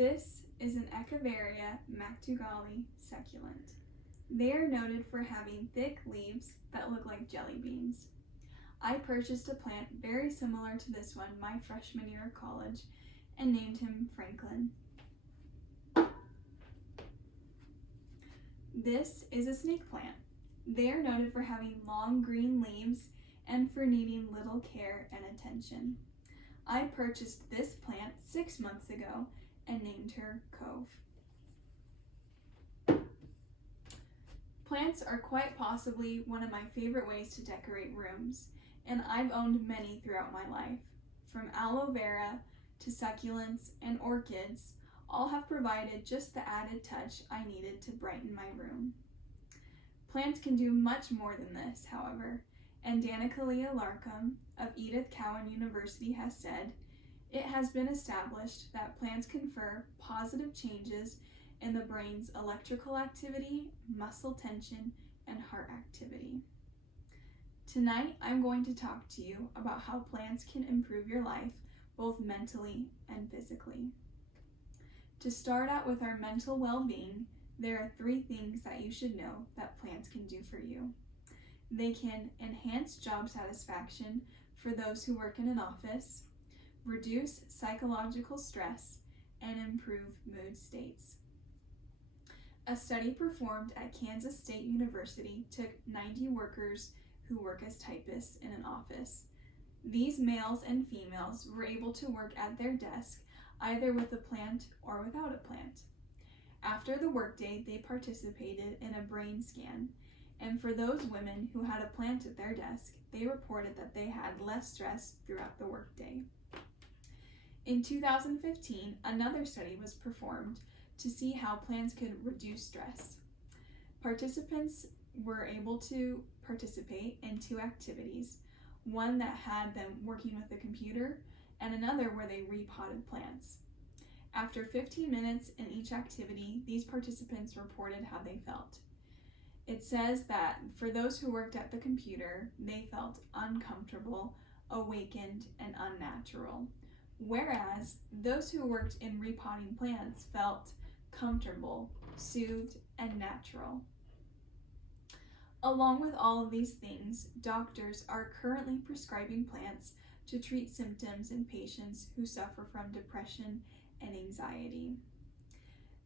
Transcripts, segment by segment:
This is an Echeveria mactugali succulent. They are noted for having thick leaves that look like jelly beans. I purchased a plant very similar to this one my freshman year of college and named him Franklin. This is a snake plant. They are noted for having long green leaves and for needing little care and attention. I purchased this plant 6 months ago and named her Cove. Plants are quite possibly one of my favorite ways to decorate rooms, and I've owned many throughout my life. From aloe vera to succulents and orchids, all have provided just the added touch I needed to brighten my room. Plants can do much more than this, however, and Danica Leah Larkham of Edith Cowan University has said, "It has been established that plants confer positive changes in the brain's electrical activity, muscle tension, and heart activity." Tonight, I'm going to talk to you about how plants can improve your life, both mentally and physically. To start out with our mental well-being, there are 3 things that you should know that plants can do for you. They can enhance job satisfaction for those who work in an office, reduce psychological stress, and improve mood states. A study performed at Kansas State University took 90 workers who work as typists in an office. These males and females were able to work at their desk either with a plant or without a plant. After the workday, they participated in a brain scan, and for those women who had a plant at their desk, they reported that they had less stress throughout the workday. In 2015, another study was performed to see how plants could reduce stress. Participants were able to participate in 2 activities, one that had them working with a computer and another where they repotted plants. After 15 minutes in each activity, these participants reported how they felt. It says that for those who worked at the computer, they felt uncomfortable, awakened, and unnatural, whereas those who worked in repotting plants felt comfortable, soothed, and natural. Along with all of these things, doctors are currently prescribing plants to treat symptoms in patients who suffer from depression and anxiety.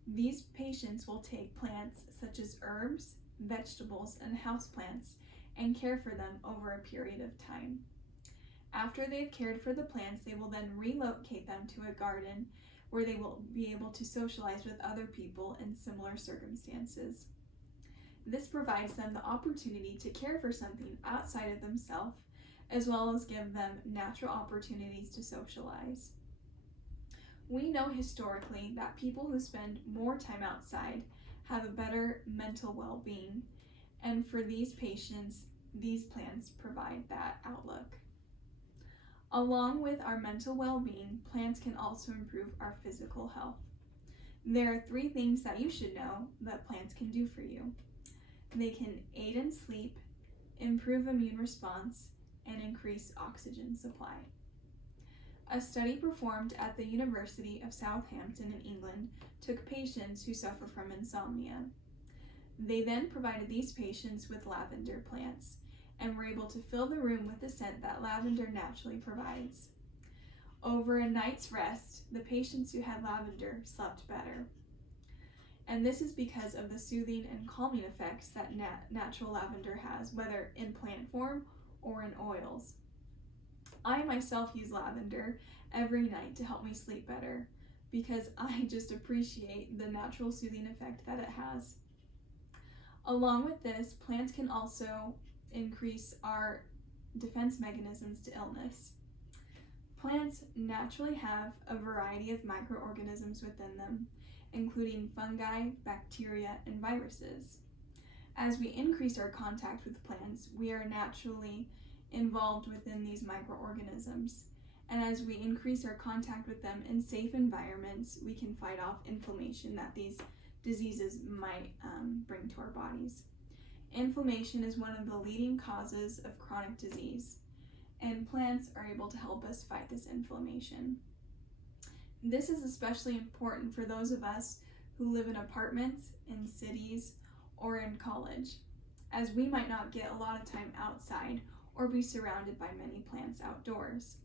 These patients will take plants such as herbs, vegetables, and houseplants and care for them over a period of time. After they've cared for the plants, they will then relocate them to a garden where they will be able to socialize with other people in similar circumstances. This provides them the opportunity to care for something outside of themselves, as well as give them natural opportunities to socialize. We know historically that people who spend more time outside have a better mental well-being, and for these patients, these plants provide that outlook. Along with our mental well-being, plants can also improve our physical health. There are 3 things that you should know that plants can do for you. They can aid in sleep, improve immune response, and increase oxygen supply. A study performed at the University of Southampton in England took patients who suffer from insomnia. They then provided these patients with lavender plants and were able to fill the room with the scent that lavender naturally provides. Over a night's rest, the patients who had lavender slept better. And this is because of the soothing and calming effects that natural lavender has, whether in plant form or in oils. I myself use lavender every night to help me sleep better because I just appreciate the natural soothing effect that it has. Along with this, plants can also increase our defense mechanisms to illness. Plants naturally have a variety of microorganisms within them, including fungi, bacteria, and viruses. As we increase our contact with plants, we are naturally involved within these microorganisms. And as we increase our contact with them in safe environments, we can fight off inflammation that these diseases might bring to our bodies. Inflammation is one of the leading causes of chronic disease, and plants are able to help us fight this inflammation. This is especially important for those of us who live in apartments, in cities, or in college, as we might not get a lot of time outside or be surrounded by many plants outdoors.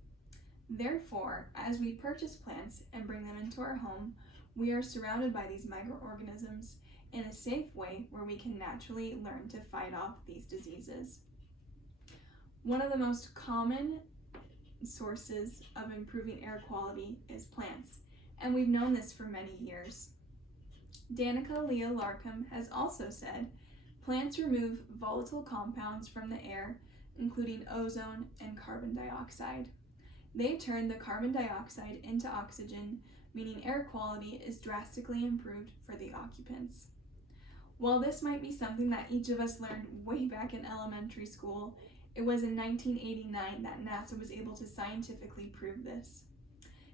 Therefore, as we purchase plants and bring them into our home, we are surrounded by these microorganisms in a safe way where we can naturally learn to fight off these diseases. One of the most common sources of improving air quality is plants, and we've known this for many years. Danica Leah Larkham has also said, plants remove volatile compounds from the air, including ozone and carbon dioxide. They turn the carbon dioxide into oxygen, meaning air quality is drastically improved for the occupants. While this might be something that each of us learned way back in elementary school, it was in 1989 that NASA was able to scientifically prove this.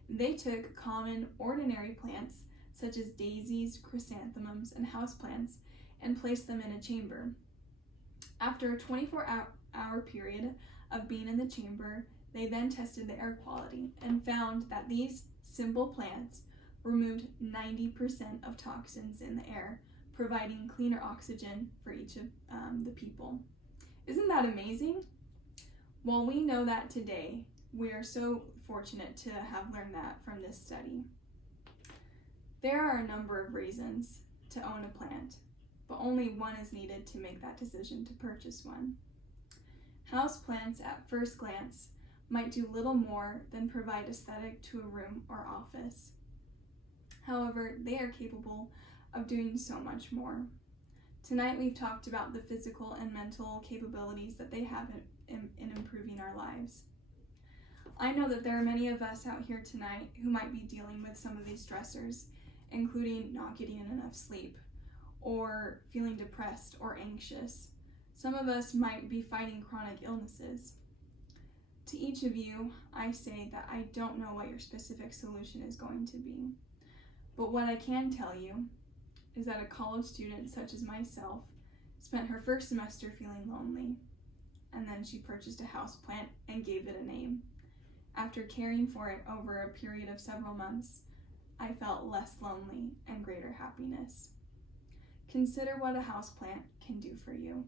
They took common, ordinary plants, such as daisies, chrysanthemums, and houseplants, and placed them in a chamber. After a 24-hour period of being in the chamber, they then tested the air quality and found that these simple plants removed 90% of toxins in the air, providing cleaner oxygen for each of the people. Isn't that amazing? While we know that today, we are so fortunate to have learned that from this study. There are a number of reasons to own a plant, but only one is needed to make that decision to purchase one. Houseplants, at first glance, might do little more than provide aesthetic to a room or office. However, they are capable of doing so much more. Tonight we've talked about the physical and mental capabilities that they have in improving our lives. I know that there are many of us out here tonight who might be dealing with some of these stressors, including not getting enough sleep, or feeling depressed or anxious. Some of us might be fighting chronic illnesses. To each of you, I say that I don't know what your specific solution is going to be, but what I can tell you is that a college student such as myself spent her first semester feeling lonely, and then she purchased a houseplant and gave it a name. After caring for it over a period of several months, I felt less lonely and greater happiness. Consider what a houseplant can do for you.